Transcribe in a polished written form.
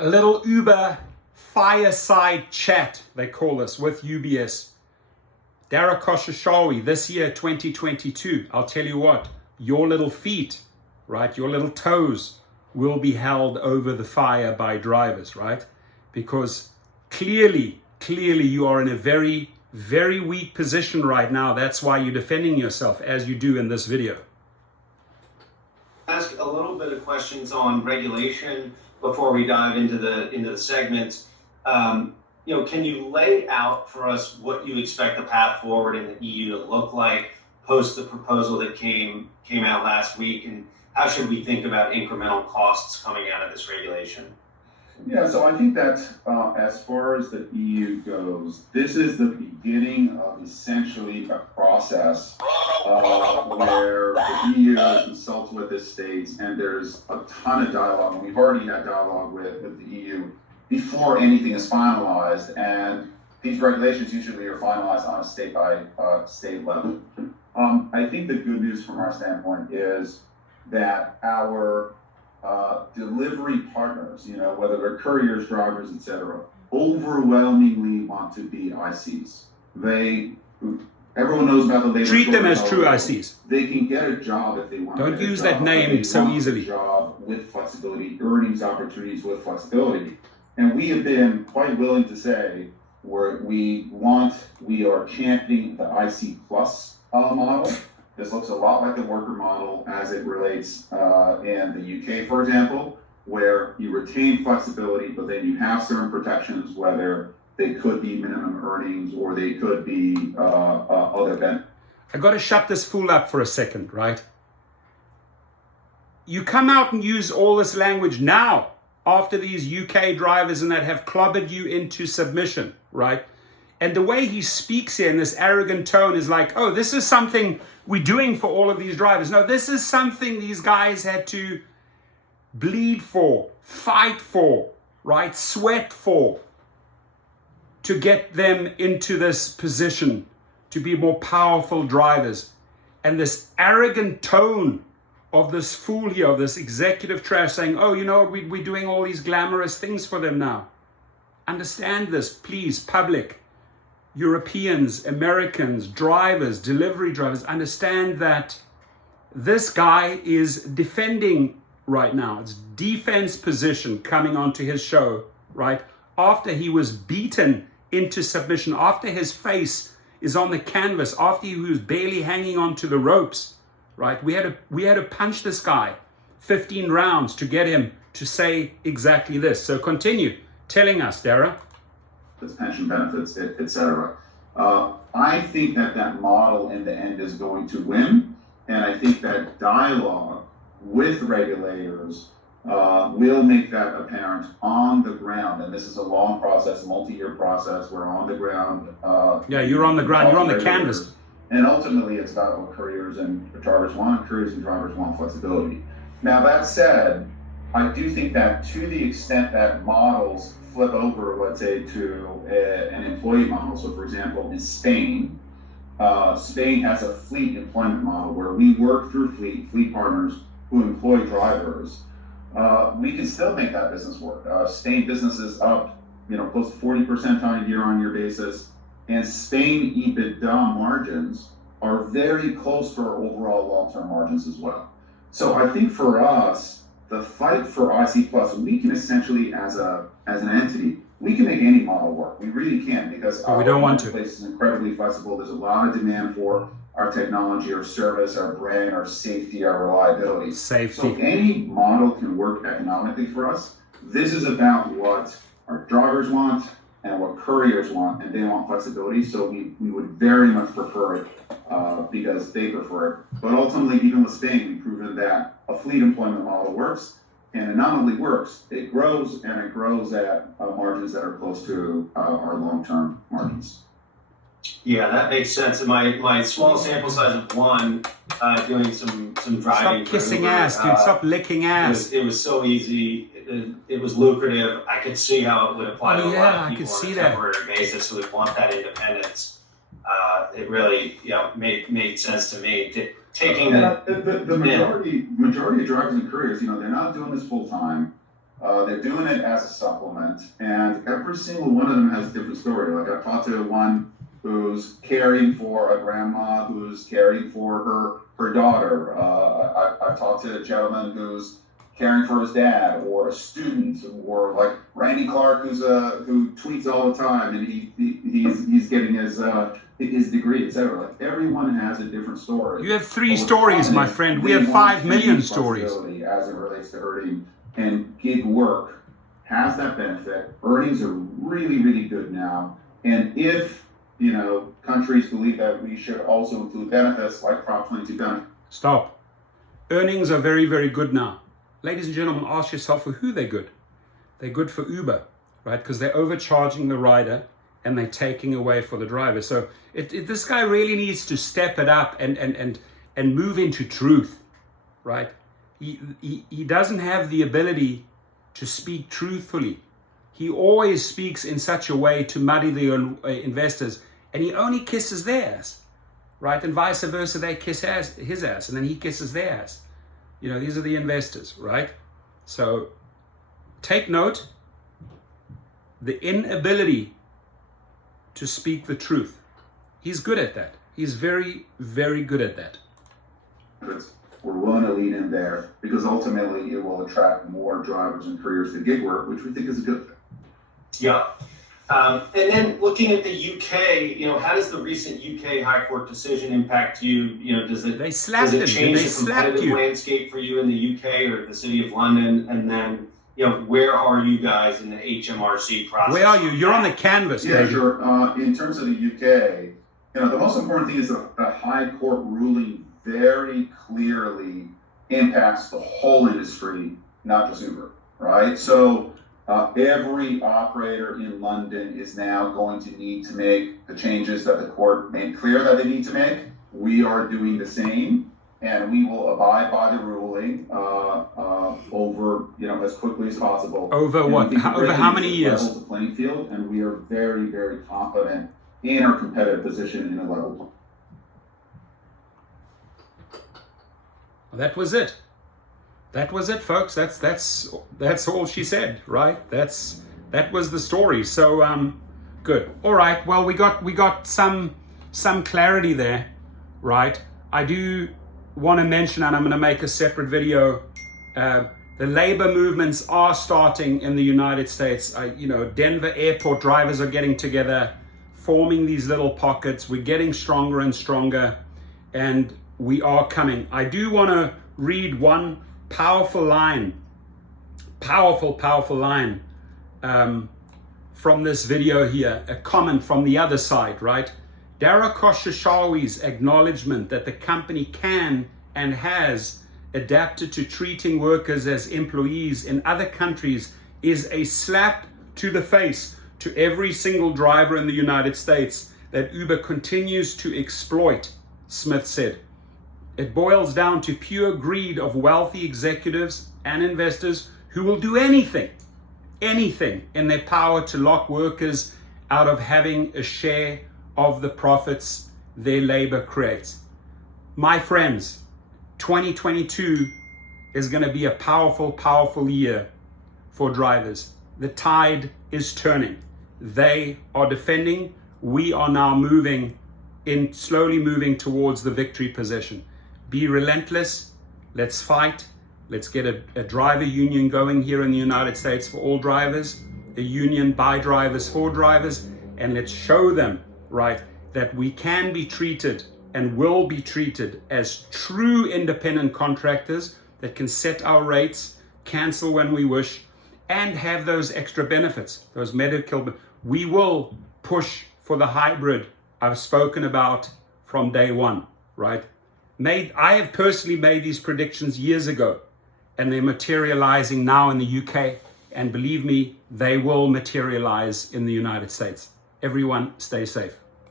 A little Uber fireside chat, they call this, with UBS. Dara this year, 2022, I'll tell you what, your little feet, right, your little toes will be held over the fire by drivers, right? Because clearly you are in a very, very weak position right now. That's why you're defending yourself as you do in this video. Ask a little bit of questions on regulation before we dive into the segment. Can you lay out for us what you expect the path forward in the EU to look like post the proposal that came out last week, and how should we think about incremental costs coming out of this regulation? Yeah, so I think that as far as the EU goes, this is the beginning of essentially a process where the EU consults with the states, and there's a ton of dialogue, and we've already had dialogue with the EU before anything is finalized, and these regulations usually are finalized on a state by state level. I think the good news from our standpoint is that our delivery partners, whether they're couriers, drivers, etc., overwhelmingly want to be ICs. Everyone knows about the labor. Treat them as true ICs. They can get a job if they want. Don't use that name so easily. Job with flexibility, earnings opportunities with flexibility, and we have been quite willing to say we are championing the IC plus model. This looks a lot like the worker model as it relates in the UK, for example, where you retain flexibility, but then you have certain protections, whether they could be minimum earnings or they could be other benefits. I got to shut this fool up for a second, right? You come out and use all this language now after these UK drivers and that have clobbered you into submission, right? And the way he speaks here in this arrogant tone is like, oh, this is something we're doing for all of these drivers. No, this is something these guys had to bleed for, fight for, right? Sweat for, to get them into this position to be more powerful drivers. And this arrogant tone of this fool here, of this executive trash saying, oh, we're doing all these glamorous things for them now. Understand this, please, public. Europeans, Americans, drivers, delivery drivers, understand that this guy is defending right now. It's defense position coming onto his show, right? After he was beaten into submission, after his face is on the canvas, after he was barely hanging onto the ropes, right? We had to punch this guy 15 rounds to get him to say exactly this. So continue telling us, Dara. Its pension benefits, etc. I think that model in the end is going to win, and I think that dialogue with regulators will make that apparent on the ground. And this is a long process, multi-year process. We're on the ground. You're on the ground. You're on the canvas. And ultimately, it's about what couriers and drivers want. Couriers and drivers want flexibility. Now, that said, I do think that to the extent that models flip over, let's say, to an employee model. So, for example, in Spain, Spain has a fleet employment model where we work through fleet partners who employ drivers. We can still make that business work. Spain business is up, close to 40% on a year-on-year basis, and Spain EBITDA margins are very close to our overall long-term margins as well. So I think for us, the fight for IC Plus, we can essentially, as an entity, we can make any model work. We really can, because we don't want to. Marketplace is incredibly flexible. There's a lot of demand for our technology, our service, our brand, our safety, our reliability. Safety. So any model can work economically for us. This is about what our drivers want and what couriers want, and they want flexibility. So we would very much prefer it because they prefer it. But ultimately, even with Spain, we've proven that a fleet employment model works. And it not only works, it grows, and it grows at margins that are close to our long-term margins. Yeah, that makes sense. And my small sample size of one, doing some driving. Stop kissing ass, dude. Stop licking ass. It was so easy. It was lucrative. I could see how it would apply to a lot of people on a temporary basis who would want that independence. It really, made sense to me. Taking the majority of drivers and couriers, they're not doing this full time. They're doing it as a supplement, and every single one of them has a different story. Like I talked to one who's caring for a grandma who's caring for her daughter. I talked to a gentleman who's caring for his dad, or a student, or like Randy Clark, who tweets all the time, and he's getting his degree, etc. Like everyone has a different story. You have 3 stories, my friend. We have 5 million stories. As it relates to earning, and gig work has that benefit. Earnings are really, really good now, and if countries believe that we should also include benefits like Prop 22 benefits. Stop. Earnings are very, very good now. Ladies and gentlemen, ask yourself for who they're good. They're good for Uber, right? Because they're overcharging the rider and they're taking away for the driver. So this guy really needs to step it up and move into truth, right? He doesn't have the ability to speak truthfully. He always speaks in such a way to muddy the investors, and he only kisses their ass, right? And vice versa, they kiss his ass, and then he kisses their ass. These are the investors, right? So take note, the inability to speak the truth. He's good at that. He's very, very good at that. We're willing to lean in there because ultimately it will attract more drivers and careers to gig work, which we think is a good thing. Yeah. And then looking at the UK, how does the recent UK High Court decision impact you? Does it change the competitive landscape for you in the UK or the City of London? And then, where are you guys in the HMRC process? Where are you? You're on the canvas, yeah, baby. Sure. In terms of the UK, the most important thing is that the High Court ruling very clearly impacts the whole industry, not just Uber, right? So every operator in London is now going to need to make the changes that the court made clear that they need to make. We are doing the same, and we will abide by the ruling over, as quickly as possible. Over what? Over how many years? Levels the playing field, and we are very, very confident in our competitive position in a level. That was it. That was it, folks. That's all she said, right? That was the story. So good. All right. Well, we got some clarity there, right? I do want to mention, and I'm going to make a separate video. The labor movements are starting in the United States. Denver airport drivers are getting together, forming these little pockets. We're getting stronger and stronger, and we are coming. I do want to read one powerful line, powerful line from this video here, a comment from the other side, right? Dara Khosrowshahi's acknowledgement that the company can and has adapted to treating workers as employees in other countries is a slap to the face to every single driver in the United States that Uber continues to exploit, Smith said. It boils down to pure greed of wealthy executives and investors who will do anything in their power to lock workers out of having a share of the profits their labor creates. My friends, 2022 is going to be a powerful year for drivers. The tide is turning. They are defending. We are now slowly moving towards the victory position. Be relentless. Let's fight. Let's get a driver union going here in the United States for all drivers, a union by drivers for drivers, and let's show them, right, that we can be treated and will be treated as true independent contractors that can set our rates, cancel when we wish, and have those extra benefits, those medical. We will push for the hybrid I've spoken about from day one, right? I have personally made these predictions years ago, and they're materializing now in the UK, and believe me, they will materialize in the United States. Everyone, stay safe.